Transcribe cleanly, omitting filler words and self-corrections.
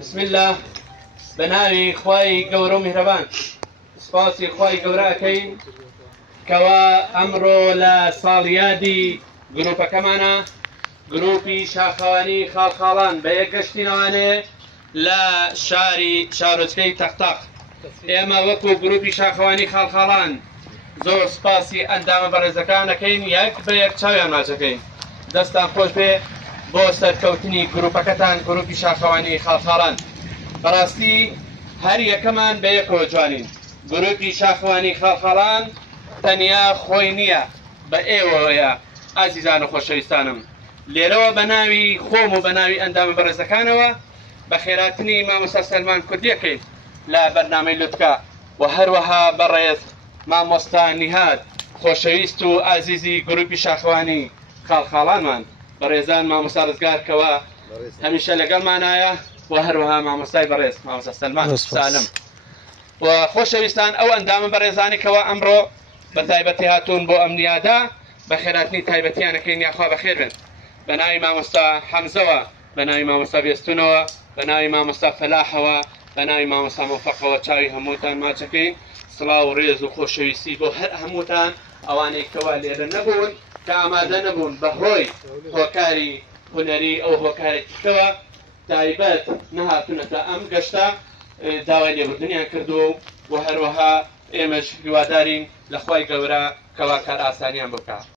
بسم الله بناوي خواي قورو مهربان سپاسی خواي قوراكين كوا أمرو لا صاليادي جروبا كمانا جروبي شاخواني خالخالان بيقشتينواني لا شاروچكي تختخ اما وكو جروبي شاخواني خالخالان زۆر سپاسی ئەندامە بەڕێزەکانەکەین یەک بە یەک چاویان ماچەکەین دەستان خۆش بێ بۆ سەرکەوتنی گروپەکەتان گروپی شاخەوانی خاڵخاڵان بەڕاستی هەر یەکەمان بە یەکەوە جوانین گروپی شاخەوانی خاڵخاڵان تەنیا خۆی نییە بە ئێوەیە ئازیزان و خۆشەویستانم لێرەوە بە ناوی خۆم و بە ناوی ئەندامە بەڕێزەکانەوە بە خێراتنی مامۆستا سەلمان کوردیەکەین لە بەرنامەی لوتکە و هەروەها بەڕێز مامۆستا نیهاد خۆشەویست و ئازیزی گروپی شاخەوانی خاڵخاڵانمان بەڕێزان مامۆستا ڕزگارکەوە هەمیشە لەگەڵمانایە و هەروەها مامۆستای بەڕێز مامۆستا سەلمان سالم و خۆشەویستان ئەو ئەندامە بەڕێزانێکەوە ئەمڕۆ بە تایبەتی هاتوون بۆ ئەمنیادا بە خێراتنی تایبەتیانەکەین یاخوا بەخێر بن بە ناوی مامۆستا حەمزەوە بە ناوی مامۆستا بێستونەوە بە ناوی مامۆستا فەلاحەوە بە ناوی مامۆستا مۆفەقەوە چاوی هەمووتان ماچەکەین سڵاو و ڕێز و خۆشەویستی بۆ هەر هەمووتان ئەوانەی کەوا لێرە نەبوون کە ئامادە نەبوون بەهۆی هۆکاری هونەری ئەو هۆکارێکیکەوە تایبەت نەهاتونەتە ئەم گەشتە داوای لێبوردنیان کردووە و هەروەها ئێمەش هیوادارین لە خوای گەورە کەوا کار ئاسانیان بکات.